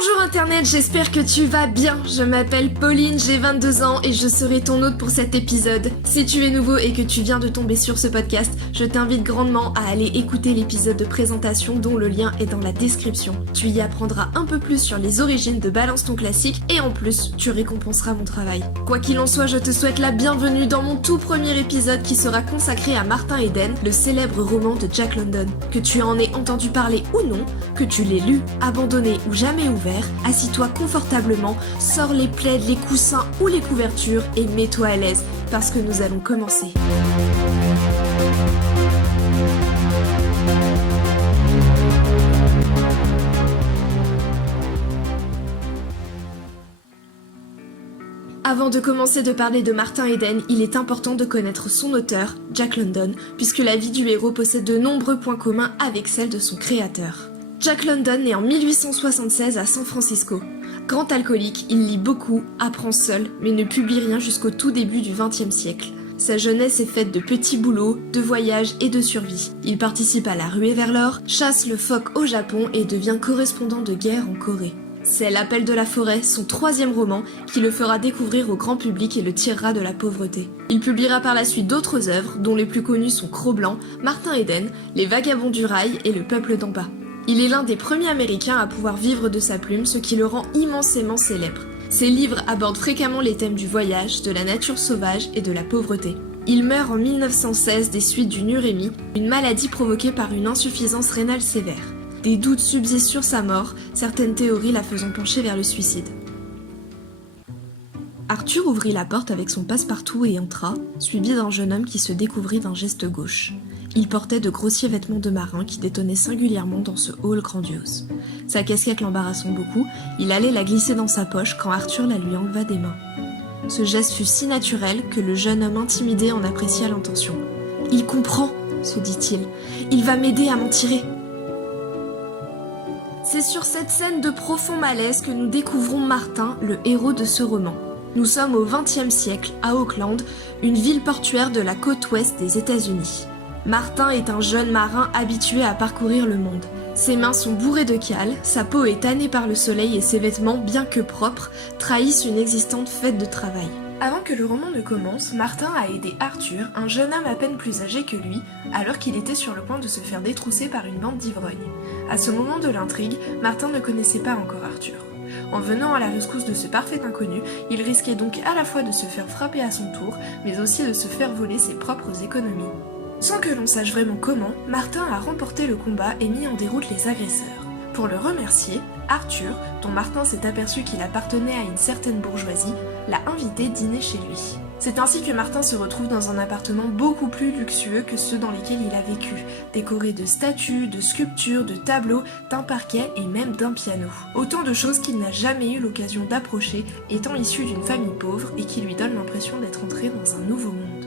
Bonjour internet, j'espère que tu vas bien. Je m'appelle Pauline, j'ai 22 ans et je serai ton hôte pour cet épisode. Si tu es nouveau et que tu viens de tomber sur ce podcast, je t'invite grandement à aller écouter l'épisode de présentation dont le lien est dans la description. Tu y apprendras un peu plus sur les origines de Balance ton classique et en plus, tu récompenseras mon travail. Quoi qu'il en soit, je te souhaite la bienvenue dans mon tout premier épisode qui sera consacré à Martin Eden, le célèbre roman de Jack London. Que tu en aies entendu parler ou non, que tu l'aies lu, abandonné ou jamais ouvert, assis-toi confortablement, sors les plaids, les coussins ou les couvertures et mets-toi à l'aise parce que nous allons commencer. Avant de commencer de parler de Martin Eden, il est important de connaître son auteur, Jack London, puisque la vie du héros possède de nombreux points communs avec celle de son créateur. Jack London naît en 1876 à San Francisco. Grand alcoolique, il lit beaucoup, apprend seul, mais ne publie rien jusqu'au tout début du XXe siècle. Sa jeunesse est faite de petits boulots, de voyages et de survie. Il participe à la ruée vers l'or, chasse le phoque au Japon et devient correspondant de guerre en Corée. C'est L'Appel de la forêt, son troisième roman, qui le fera découvrir au grand public et le tirera de la pauvreté. Il publiera par la suite d'autres œuvres, dont les plus connues sont Cro-Blanc, Martin Eden, Les Vagabonds du Rail et Le Peuple d'en bas. Il est l'un des premiers Américains à pouvoir vivre de sa plume, ce qui le rend immensément célèbre. Ses livres abordent fréquemment les thèmes du voyage, de la nature sauvage et de la pauvreté. Il meurt en 1916 des suites d'une urémie, une maladie provoquée par une insuffisance rénale sévère. Des doutes subsistent sur sa mort, certaines théories la faisant pencher vers le suicide. Arthur ouvrit la porte avec son passe-partout et entra, suivi d'un jeune homme qui se découvrit d'un geste gauche. Il portait de grossiers vêtements de marin qui détonnaient singulièrement dans ce hall grandiose. Sa casquette l'embarrassant beaucoup, il allait la glisser dans sa poche quand Arthur la lui enleva des mains. Ce geste fut si naturel que le jeune homme intimidé en apprécia l'intention. « Il comprend !» se dit-il. « Il va m'aider à m'en tirer !» C'est sur cette scène de profond malaise que nous découvrons Martin, le héros de ce roman. Nous sommes au XXe siècle, à Auckland, une ville portuaire de la côte ouest des États-Unis. Martin est un jeune marin habitué à parcourir le monde. Ses mains sont bourrées de cale, sa peau est tannée par le soleil et ses vêtements, bien que propres, trahissent une existence faite de travail. Avant que le roman ne commence, Martin a aidé Arthur, un jeune homme à peine plus âgé que lui, alors qu'il était sur le point de se faire détrousser par une bande d'ivrognes. À ce moment de l'intrigue, Martin ne connaissait pas encore Arthur. En venant à la rescousse de ce parfait inconnu, il risquait donc à la fois de se faire frapper à son tour, mais aussi de se faire voler ses propres économies. Sans que l'on sache vraiment comment, Martin a remporté le combat et mis en déroute les agresseurs. Pour le remercier, Arthur, dont Martin s'est aperçu qu'il appartenait à une certaine bourgeoisie, l'a invité dîner chez lui. C'est ainsi que Martin se retrouve dans un appartement beaucoup plus luxueux que ceux dans lesquels il a vécu, décoré de statues, de sculptures, de tableaux, d'un parquet et même d'un piano. Autant de choses qu'il n'a jamais eu l'occasion d'approcher, étant issu d'une famille pauvre et qui lui donnent l'impression d'être entré dans un nouveau monde.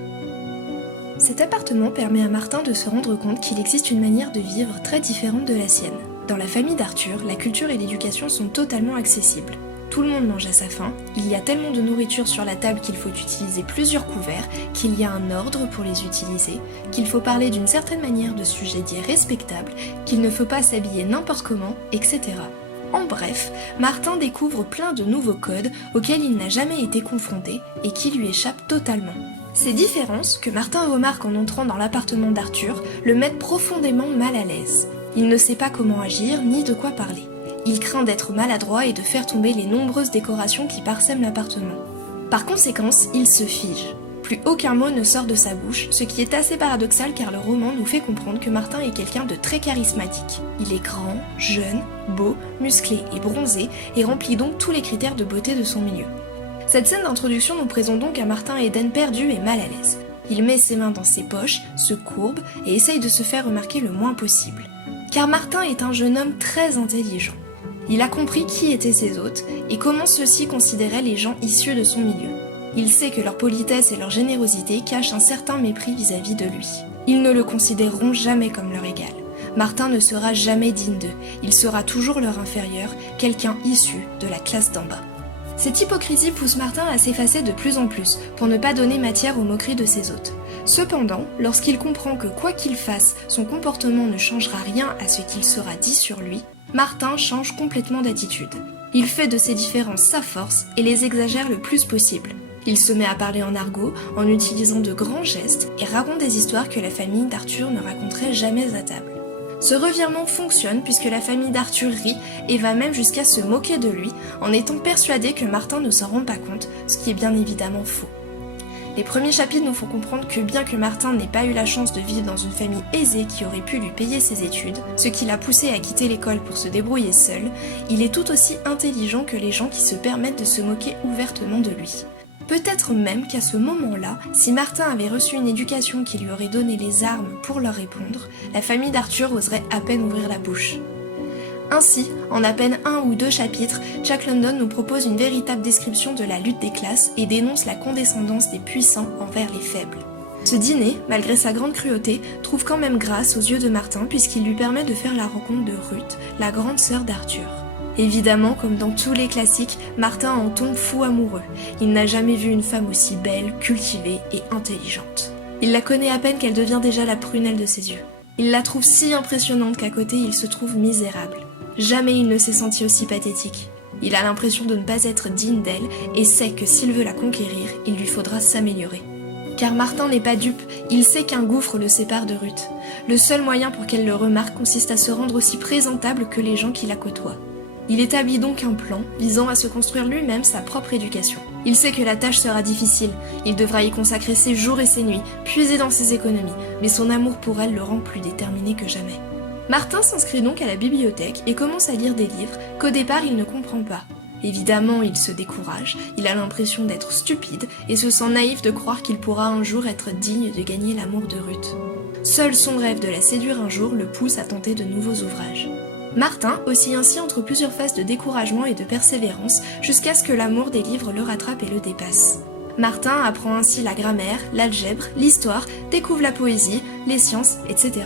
Cet appartement permet à Martin de se rendre compte qu'il existe une manière de vivre très différente de la sienne. Dans la famille d'Arthur, la culture et l'éducation sont totalement accessibles. Tout le monde mange à sa faim, il y a tellement de nourriture sur la table qu'il faut utiliser plusieurs couverts, qu'il y a un ordre pour les utiliser, qu'il faut parler d'une certaine manière de sujets dits respectables, qu'il ne faut pas s'habiller n'importe comment, etc. En bref, Martin découvre plein de nouveaux codes auxquels il n'a jamais été confronté et qui lui échappent totalement. Ces différences, que Martin remarque en entrant dans l'appartement d'Arthur, le mettent profondément mal à l'aise. Il ne sait pas comment agir ni de quoi parler. Il craint d'être maladroit et de faire tomber les nombreuses décorations qui parsèment l'appartement. Par conséquence, il se fige. Plus aucun mot ne sort de sa bouche, ce qui est assez paradoxal car le roman nous fait comprendre que Martin est quelqu'un de très charismatique. Il est grand, jeune, beau, musclé et bronzé et remplit donc tous les critères de beauté de son milieu. Cette scène d'introduction nous présente donc un Martin Eden perdu et mal à l'aise. Il met ses mains dans ses poches, se courbe et essaye de se faire remarquer le moins possible. Car Martin est un jeune homme très intelligent. Il a compris qui étaient ses hôtes et comment ceux-ci considéraient les gens issus de son milieu. Il sait que leur politesse et leur générosité cachent un certain mépris vis-à-vis de lui. Ils ne le considéreront jamais comme leur égal. Martin ne sera jamais digne d'eux, il sera toujours leur inférieur, quelqu'un issu de la classe d'en bas. Cette hypocrisie pousse Martin à s'effacer de plus en plus, pour ne pas donner matière aux moqueries de ses hôtes. Cependant, lorsqu'il comprend que quoi qu'il fasse, son comportement ne changera rien à ce qu'il sera dit sur lui, Martin change complètement d'attitude. Il fait de ces différences sa force et les exagère le plus possible. Il se met à parler en argot, en utilisant de grands gestes, et raconte des histoires que la famille d'Arthur ne raconterait jamais à table. Ce revirement fonctionne puisque la famille d'Arthur rit et va même jusqu'à se moquer de lui en étant persuadé que Martin ne s'en rend pas compte, ce qui est bien évidemment faux. Les premiers chapitres nous font comprendre que bien que Martin n'ait pas eu la chance de vivre dans une famille aisée qui aurait pu lui payer ses études, ce qui l'a poussé à quitter l'école pour se débrouiller seul, il est tout aussi intelligent que les gens qui se permettent de se moquer ouvertement de lui. Peut-être même qu'à ce moment-là, si Martin avait reçu une éducation qui lui aurait donné les armes pour leur répondre, la famille d'Arthur oserait à peine ouvrir la bouche. Ainsi, en à peine 1 ou 2 chapitres, Jack London nous propose une véritable description de la lutte des classes et dénonce la condescendance des puissants envers les faibles. Ce dîner, malgré sa grande cruauté, trouve quand même grâce aux yeux de Martin puisqu'il lui permet de faire la rencontre de Ruth, la grande sœur d'Arthur. Évidemment, comme dans tous les classiques, Martin en tombe fou amoureux. Il n'a jamais vu une femme aussi belle, cultivée et intelligente. Il la connaît à peine qu'elle devient déjà la prunelle de ses yeux. Il la trouve si impressionnante qu'à côté il se trouve misérable. Jamais il ne s'est senti aussi pathétique. Il a l'impression de ne pas être digne d'elle et sait que s'il veut la conquérir, il lui faudra s'améliorer. Car Martin n'est pas dupe, il sait qu'un gouffre le sépare de Ruth. Le seul moyen pour qu'elle le remarque consiste à se rendre aussi présentable que les gens qui la côtoient. Il établit donc un plan visant à se construire lui-même sa propre éducation. Il sait que la tâche sera difficile, il devra y consacrer ses jours et ses nuits, puiser dans ses économies, mais son amour pour elle le rend plus déterminé que jamais. Martin s'inscrit donc à la bibliothèque et commence à lire des livres qu'au départ il ne comprend pas. Évidemment, il se décourage, il a l'impression d'être stupide et se sent naïf de croire qu'il pourra un jour être digne de gagner l'amour de Ruth. Seul son rêve de la séduire un jour le pousse à tenter de nouveaux ouvrages. Martin oscille ainsi entre plusieurs phases de découragement et de persévérance jusqu'à ce que l'amour des livres le rattrape et le dépasse. Martin apprend ainsi la grammaire, l'algèbre, l'histoire, découvre la poésie, les sciences, etc.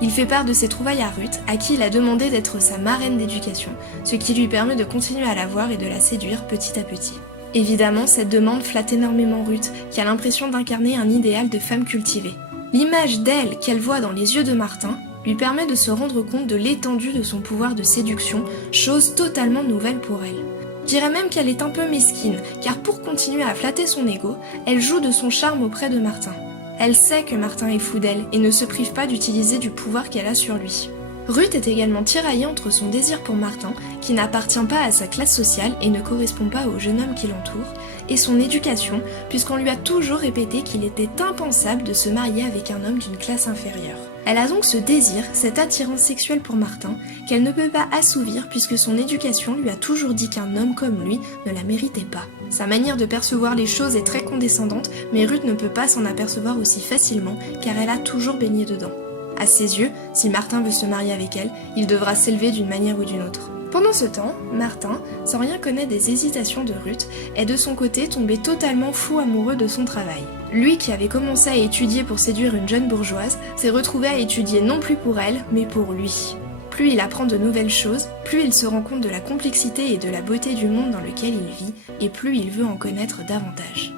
Il fait part de ses trouvailles à Ruth, à qui il a demandé d'être sa marraine d'éducation, ce qui lui permet de continuer à la voir et de la séduire petit à petit. Évidemment, cette demande flatte énormément Ruth, qui a l'impression d'incarner un idéal de femme cultivée. L'image d'elle qu'elle voit dans les yeux de Martin lui permet de se rendre compte de l'étendue de son pouvoir de séduction, chose totalement nouvelle pour elle. Je dirais même qu'elle est un peu mesquine, car pour continuer à flatter son ego, elle joue de son charme auprès de Martin. Elle sait que Martin est fou d'elle et ne se prive pas d'utiliser du pouvoir qu'elle a sur lui. Ruth est également tiraillée entre son désir pour Martin, qui n'appartient pas à sa classe sociale et ne correspond pas au jeune homme qui l'entoure, et son éducation, puisqu'on lui a toujours répété qu'il était impensable de se marier avec un homme d'une classe inférieure. Elle a donc ce désir, cette attirance sexuelle pour Martin, qu'elle ne peut pas assouvir puisque son éducation lui a toujours dit qu'un homme comme lui ne la méritait pas. Sa manière de percevoir les choses est très condescendante, mais Ruth ne peut pas s'en apercevoir aussi facilement car elle a toujours baigné dedans. À ses yeux, si Martin veut se marier avec elle, il devra s'élever d'une manière ou d'une autre. Pendant ce temps, Martin, sans rien connaître des hésitations de Ruth, est de son côté tombé totalement fou amoureux de son travail. Lui qui avait commencé à étudier pour séduire une jeune bourgeoise, s'est retrouvé à étudier non plus pour elle, mais pour lui. Plus il apprend de nouvelles choses, plus il se rend compte de la complexité et de la beauté du monde dans lequel il vit, et plus il veut en connaître davantage.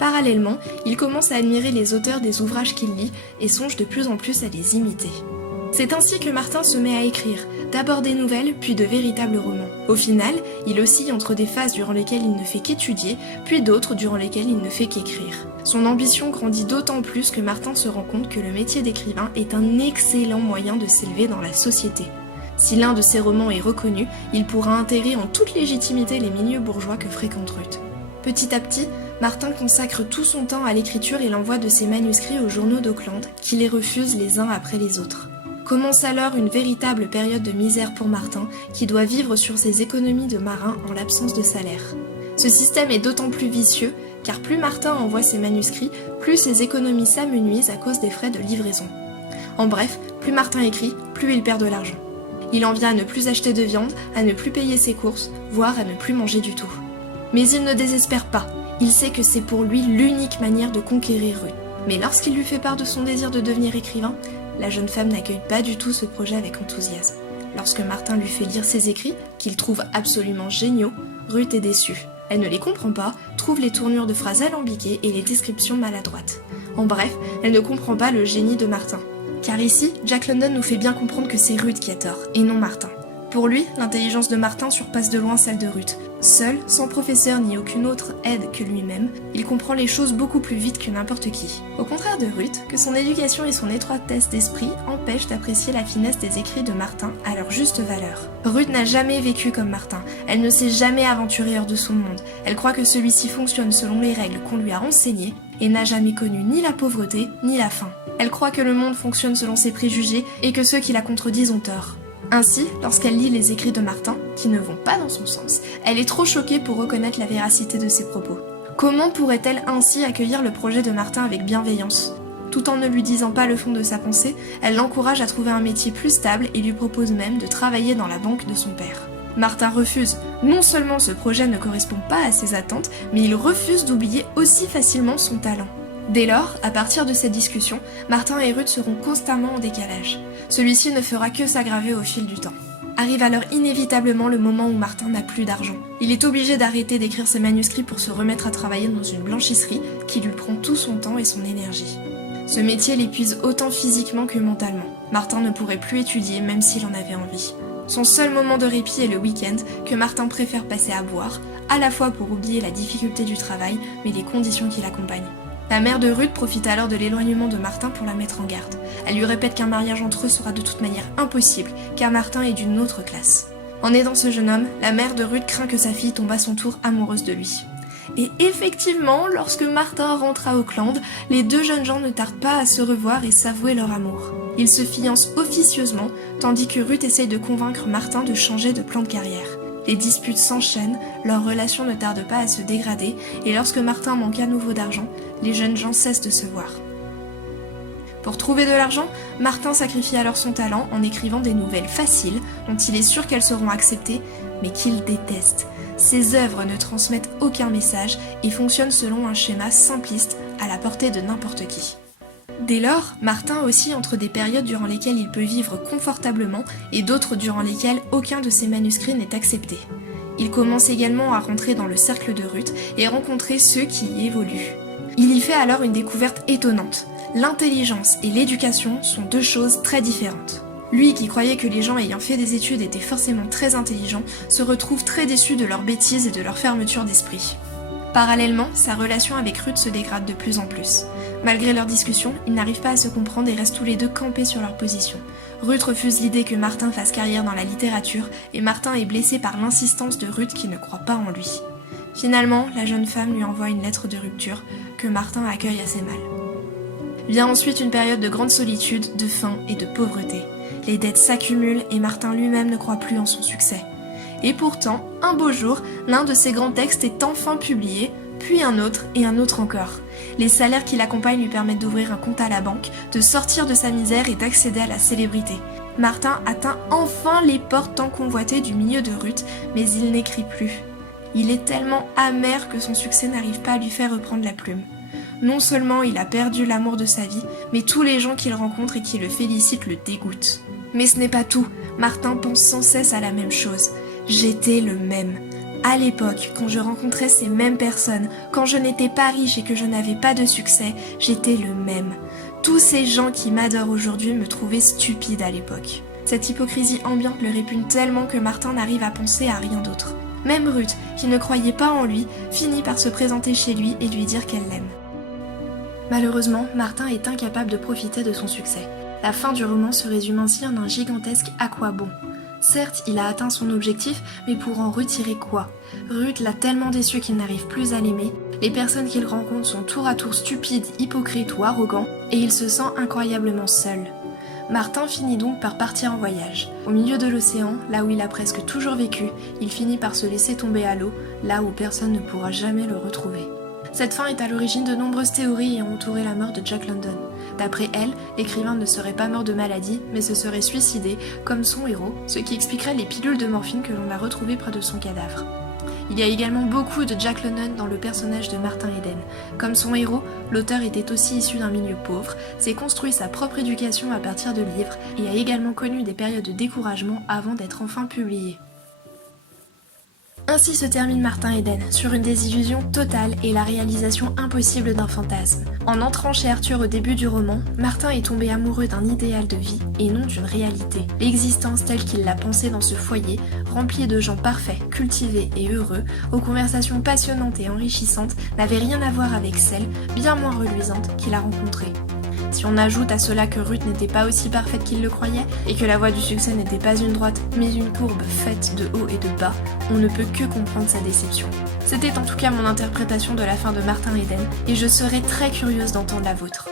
Parallèlement, il commence à admirer les auteurs des ouvrages qu'il lit et songe de plus en plus à les imiter. C'est ainsi que Martin se met à écrire, d'abord des nouvelles, puis de véritables romans. Au final, il oscille entre des phases durant lesquelles il ne fait qu'étudier, puis d'autres durant lesquelles il ne fait qu'écrire. Son ambition grandit d'autant plus que Martin se rend compte que le métier d'écrivain est un excellent moyen de s'élever dans la société. Si l'un de ses romans est reconnu, il pourra intégrer en toute légitimité les milieux bourgeois que fréquente Ruth. Petit à petit, Martin consacre tout son temps à l'écriture et l'envoie de ses manuscrits aux journaux d'Auckland, qui les refusent les uns après les autres. Commence alors une véritable période de misère pour Martin, qui doit vivre sur ses économies de marin en l'absence de salaire. Ce système est d'autant plus vicieux, car plus Martin envoie ses manuscrits, plus ses économies s'amenuisent à cause des frais de livraison. En bref, plus Martin écrit, plus il perd de l'argent. Il en vient à ne plus acheter de viande, à ne plus payer ses courses, voire à ne plus manger du tout. Mais il ne désespère pas, il sait que c'est pour lui l'unique manière de conquérir Ruth. Mais lorsqu'il lui fait part de son désir de devenir écrivain, la jeune femme n'accueille pas du tout ce projet avec enthousiasme. Lorsque Martin lui fait lire ses écrits, qu'il trouve absolument géniaux, Ruth est déçue. Elle ne les comprend pas, trouve les tournures de phrases alambiquées et les descriptions maladroites. En bref, elle ne comprend pas le génie de Martin. Car ici, Jack London nous fait bien comprendre que c'est Ruth qui a tort, et non Martin. Pour lui, l'intelligence de Martin surpasse de loin celle de Ruth. Seul, sans professeur ni aucune autre aide que lui-même, il comprend les choses beaucoup plus vite que n'importe qui. Au contraire de Ruth, que son éducation et son étroitesse d'esprit empêchent d'apprécier la finesse des écrits de Martin à leur juste valeur. Ruth n'a jamais vécu comme Martin, elle ne s'est jamais aventurée hors de son monde, elle croit que celui-ci fonctionne selon les règles qu'on lui a enseignées et n'a jamais connu ni la pauvreté ni la faim. Elle croit que le monde fonctionne selon ses préjugés et que ceux qui la contredisent ont tort. Ainsi, lorsqu'elle lit les écrits de Martin, qui ne vont pas dans son sens, elle est trop choquée pour reconnaître la véracité de ses propos. Comment pourrait-elle ainsi accueillir le projet de Martin avec bienveillance ? Tout en ne lui disant pas le fond de sa pensée, elle l'encourage à trouver un métier plus stable et lui propose même de travailler dans la banque de son père. Martin refuse. Non seulement ce projet ne correspond pas à ses attentes, mais il refuse d'oublier aussi facilement son talent. Dès lors, à partir de cette discussion, Martin et Ruth seront constamment en décalage. Celui-ci ne fera que s'aggraver au fil du temps. Arrive alors inévitablement le moment où Martin n'a plus d'argent. Il est obligé d'arrêter d'écrire ses manuscrits pour se remettre à travailler dans une blanchisserie qui lui prend tout son temps et son énergie. Ce métier l'épuise autant physiquement que mentalement. Martin ne pourrait plus étudier même s'il en avait envie. Son seul moment de répit est le week-end que Martin préfère passer à boire, à la fois pour oublier la difficulté du travail, mais les conditions qui l'accompagnent. La mère de Ruth profite alors de l'éloignement de Martin pour la mettre en garde. Elle lui répète qu'un mariage entre eux sera de toute manière impossible, car Martin est d'une autre classe. En aidant ce jeune homme, la mère de Ruth craint que sa fille tombe à son tour amoureuse de lui. Et effectivement, lorsque Martin rentre à Auckland, les deux jeunes gens ne tardent pas à se revoir et s'avouer leur amour. Ils se fiancent officieusement, tandis que Ruth essaye de convaincre Martin de changer de plan de carrière. Les disputes s'enchaînent, leur relation ne tarde pas à se dégrader, et lorsque Martin manque à nouveau d'argent, les jeunes gens cessent de se voir. Pour trouver de l'argent, Martin sacrifie alors son talent en écrivant des nouvelles faciles, dont il est sûr qu'elles seront acceptées, mais qu'il déteste. Ses œuvres ne transmettent aucun message et fonctionnent selon un schéma simpliste à la portée de n'importe qui. Dès lors, Martin oscille entre des périodes durant lesquelles il peut vivre confortablement et d'autres durant lesquelles aucun de ses manuscrits n'est accepté. Il commence également à rentrer dans le cercle de Ruth et rencontrer ceux qui y évoluent. Il y fait alors une découverte étonnante. L'intelligence et l'éducation sont deux choses très différentes. Lui, qui croyait que les gens ayant fait des études étaient forcément très intelligents, se retrouve très déçu de leurs bêtises et de leur fermeture d'esprit. Parallèlement, sa relation avec Ruth se dégrade de plus en plus. Malgré leurs discussions, ils n'arrivent pas à se comprendre et restent tous les deux campés sur leur position. Ruth refuse l'idée que Martin fasse carrière dans la littérature et Martin est blessé par l'insistance de Ruth qui ne croit pas en lui. Finalement, la jeune femme lui envoie une lettre de rupture que Martin accueille assez mal. Vient ensuite une période de grande solitude, de faim et de pauvreté. Les dettes s'accumulent et Martin lui-même ne croit plus en son succès. Et pourtant, un beau jour, l'un de ses grands textes est enfin publié, puis un autre et un autre encore. Les salaires qui l'accompagnent lui permettent d'ouvrir un compte à la banque, de sortir de sa misère et d'accéder à la célébrité. Martin atteint enfin les portes tant convoitées du milieu de Ruth, mais il n'écrit plus. Il est tellement amer que son succès n'arrive pas à lui faire reprendre la plume. Non seulement il a perdu l'amour de sa vie, mais tous les gens qu'il rencontre et qui le félicitent le dégoûtent. Mais ce n'est pas tout, Martin pense sans cesse à la même chose. J'étais le même. À l'époque, quand je rencontrais ces mêmes personnes, quand je n'étais pas riche et que je n'avais pas de succès, j'étais le même. Tous ces gens qui m'adorent aujourd'hui me trouvaient stupide à l'époque. Cette hypocrisie ambiante le répugne tellement que Martin n'arrive à penser à rien d'autre. Même Ruth, qui ne croyait pas en lui, finit par se présenter chez lui et lui dire qu'elle l'aime. Malheureusement, Martin est incapable de profiter de son succès. La fin du roman se résume ainsi en un gigantesque « à quoi bon ?» Certes, il a atteint son objectif, mais pour en retirer quoi ? Ruth l'a tellement déçu qu'il n'arrive plus à l'aimer, les personnes qu'il rencontre sont tour à tour stupides, hypocrites ou arrogants, et il se sent incroyablement seul. Martin finit donc par partir en voyage. Au milieu de l'océan, là où il a presque toujours vécu, il finit par se laisser tomber à l'eau, là où personne ne pourra jamais le retrouver. Cette fin est à l'origine de nombreuses théories ayant entouré la mort de Jack London. D'après elle, l'écrivain ne serait pas mort de maladie, mais se serait suicidé, comme son héros, ce qui expliquerait les pilules de morphine que l'on a retrouvées près de son cadavre. Il y a également beaucoup de Jack London dans le personnage de Martin Eden. Comme son héros, l'auteur était aussi issu d'un milieu pauvre, s'est construit sa propre éducation à partir de livres et a également connu des périodes de découragement avant d'être enfin publié. Ainsi se termine Martin Eden, sur une désillusion totale et la réalisation impossible d'un fantasme. En entrant chez Arthur au début du roman, Martin est tombé amoureux d'un idéal de vie et non d'une réalité. L'existence telle qu'il l'a pensée dans ce foyer, rempli de gens parfaits, cultivés et heureux, aux conversations passionnantes et enrichissantes, n'avait rien à voir avec celle, bien moins reluisante, qu'il a rencontrée. Si on ajoute à cela que Ruth n'était pas aussi parfaite qu'il le croyait, et que la voie du succès n'était pas une droite, mais une courbe faite de haut et de bas, on ne peut que comprendre sa déception. C'était en tout cas mon interprétation de la fin de Martin Eden, et je serais très curieuse d'entendre la vôtre.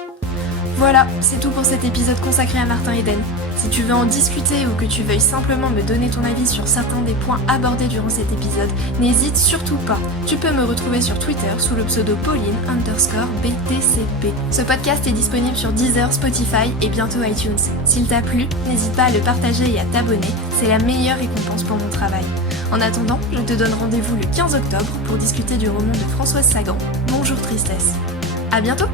Voilà, c'est tout pour cet épisode consacré à Martin Eden. Si tu veux en discuter ou que tu veuilles simplement me donner ton avis sur certains des points abordés durant cet épisode, n'hésite surtout pas. Tu peux me retrouver sur Twitter sous le pseudo Pauline_BTCP. Ce podcast est disponible sur Deezer, Spotify et bientôt iTunes. S'il t'a plu, n'hésite pas à le partager et à t'abonner, c'est la meilleure récompense pour mon travail. En attendant, je te donne rendez-vous le 15 octobre pour discuter du roman de Françoise Sagan, Bonjour Tristesse. À bientôt!